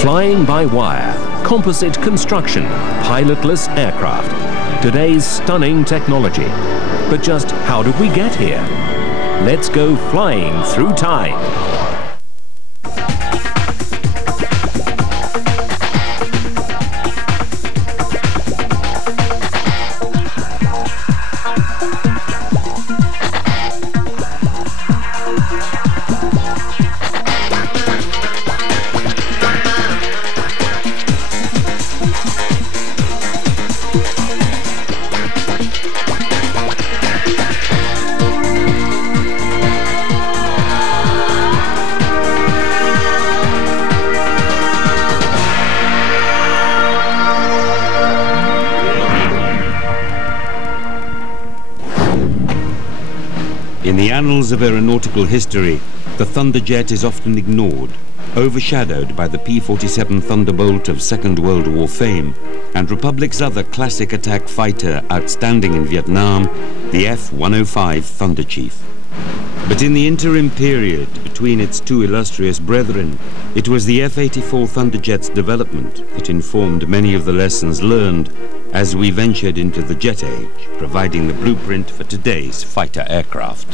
Flying by wire, composite construction, pilotless aircraft. Today's stunning technology. But just how did we get here? Let's go flying through time. In the annals of aeronautical history, the Thunderjet is often ignored, overshadowed by the P-47 Thunderbolt of Second World War fame and Republic's other classic attack fighter outstanding in Vietnam, the F-105 Thunderchief. But in the interim period between its two illustrious brethren, it was the F-84 Thunderjet's development that informed many of the lessons learned as we ventured into the jet age, providing the blueprint for today's fighter aircraft.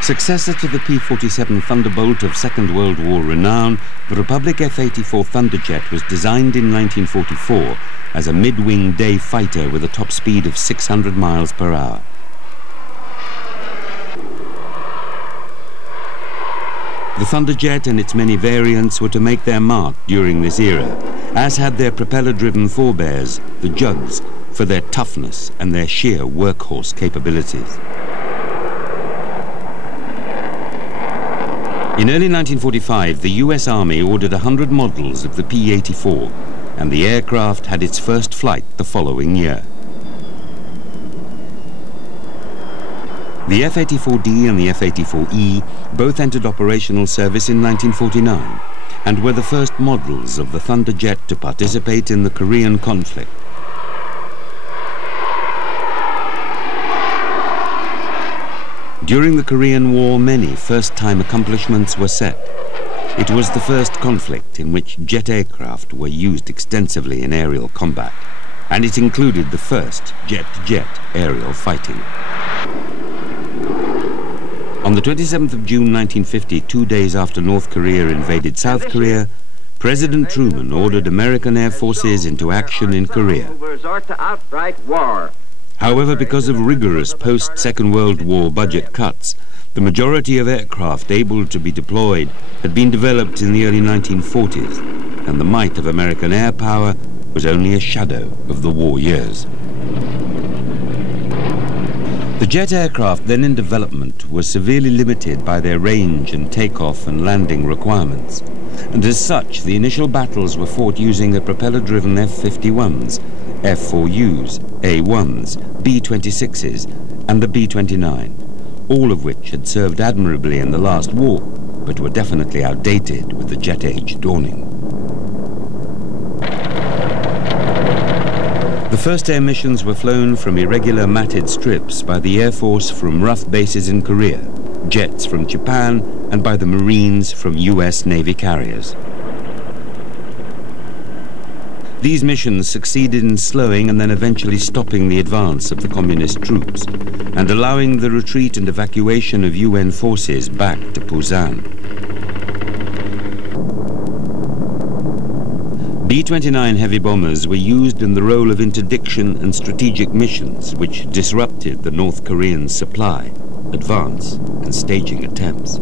Successor to the P-47 Thunderbolt of Second World War renown, the Republic F-84 Thunderjet was designed in 1944 as a mid-wing day fighter with a top speed of 600 miles per hour. The Thunderjet and its many variants were to make their mark during this era, as had their propeller-driven forebears, the Jugs, for their toughness and their sheer workhorse capabilities. In early 1945, the US Army ordered 100 models of the P-84, and the aircraft had its first flight the following year. The F-84D and the F-84E both entered operational service in 1949 and were the first models of the Thunderjet to participate in the Korean conflict. During the Korean War, many first-time accomplishments were set. It was the first conflict in which jet aircraft were used extensively in aerial combat, and it included the first jet-to-jet aerial fighting. On the 27th of June 1950, 2 days after North Korea invaded South Korea, President Truman ordered American air forces into action in Korea. However, because of rigorous post-Second World War budget cuts, the majority of aircraft able to be deployed had been developed in the early 1940s, and the might of American air power was only a shadow of the war years. The jet aircraft then in development were severely limited by their range and takeoff and landing requirements, and as such the initial battles were fought using the propeller-driven F-51s, F-4Us, A-1s, B-26s and the B-29, all of which had served admirably in the last war, but were definitely outdated with the jet age dawning. The first air missions were flown from irregular matted strips by the Air Force from rough bases in Korea, jets from Japan, and by the Marines from US Navy carriers. These missions succeeded in slowing and then eventually stopping the advance of the communist troops and allowing the retreat and evacuation of UN forces back to Busan. B-29 heavy bombers were used in the role of interdiction and strategic missions which disrupted the North Korean supply, advance and staging attempts.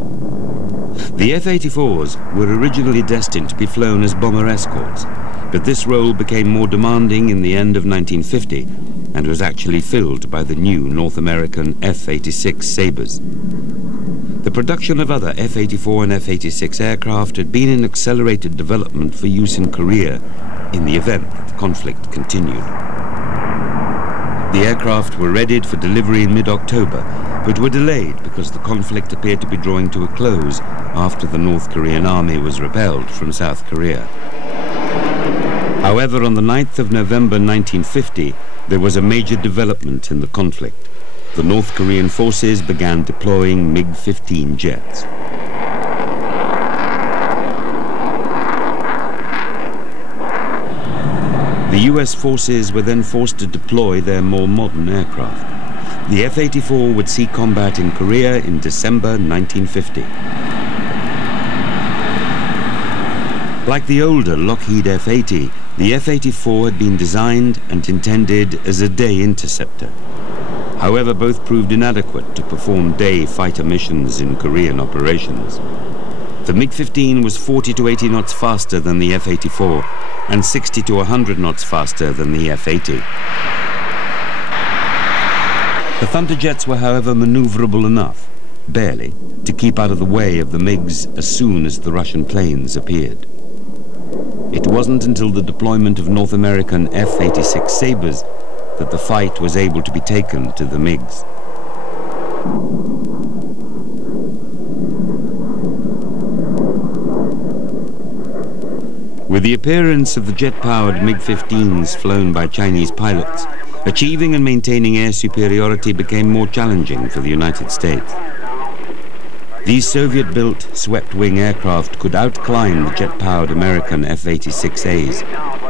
The F-84s were originally destined to be flown as bomber escorts, but this role became more demanding in the end of 1950 and was actually filled by the new North American F-86 Sabres. The production of other F-84 and F-86 aircraft had been in accelerated development for use in Korea in the event that the conflict continued. The aircraft were readied for delivery in mid-October, but were delayed because the conflict appeared to be drawing to a close after the North Korean army was repelled from South Korea. However, on the 9th of November 1950, there was a major development in the conflict. The North Korean forces began deploying MiG-15 jets. The US forces were then forced to deploy their more modern aircraft. The F-84 would see combat in Korea in December 1950. Like the older Lockheed F-80, the F-84 had been designed and intended as a day interceptor. However, both proved inadequate to perform day fighter missions in Korean operations. The MiG-15 was 40 to 80 knots faster than the F-84 and 60 to 100 knots faster than the F-80. The Thunderjets were, however, maneuverable enough, barely, to keep out of the way of the MiGs as soon as the Russian planes appeared. It wasn't until the deployment of North American F-86 Sabres that the fight was able to be taken to the MiGs. With the appearance of the jet-powered MiG-15s flown by Chinese pilots, achieving and maintaining air superiority became more challenging for the United States. These Soviet-built swept-wing aircraft could outclimb the jet-powered American F-86As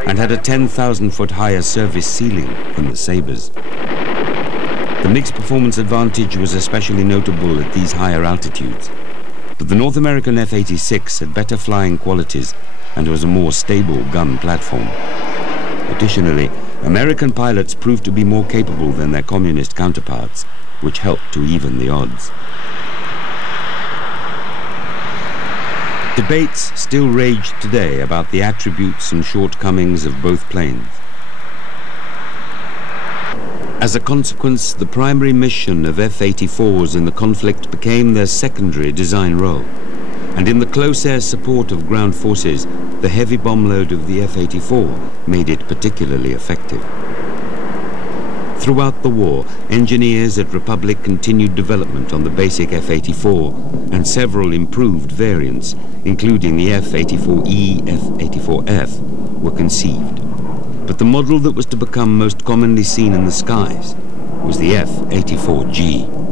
and had a 10,000-foot higher service ceiling than the Sabres. The MiG's performance advantage was especially notable at these higher altitudes, but the North American F-86 had better flying qualities and was a more stable gun platform. Additionally, American pilots proved to be more capable than their communist counterparts, which helped to even the odds. Debates still rage today about the attributes and shortcomings of both planes. As a consequence, the primary mission of F-84s in the conflict became their secondary design role, and in the close air support of ground forces, the heavy bomb load of the F-84 made it particularly effective. Throughout the war, engineers at Republic continued development on the basic F-84 and several improved variants, including the F-84E, F-84F, were conceived. But the model that was to become most commonly seen in the skies was the F-84G.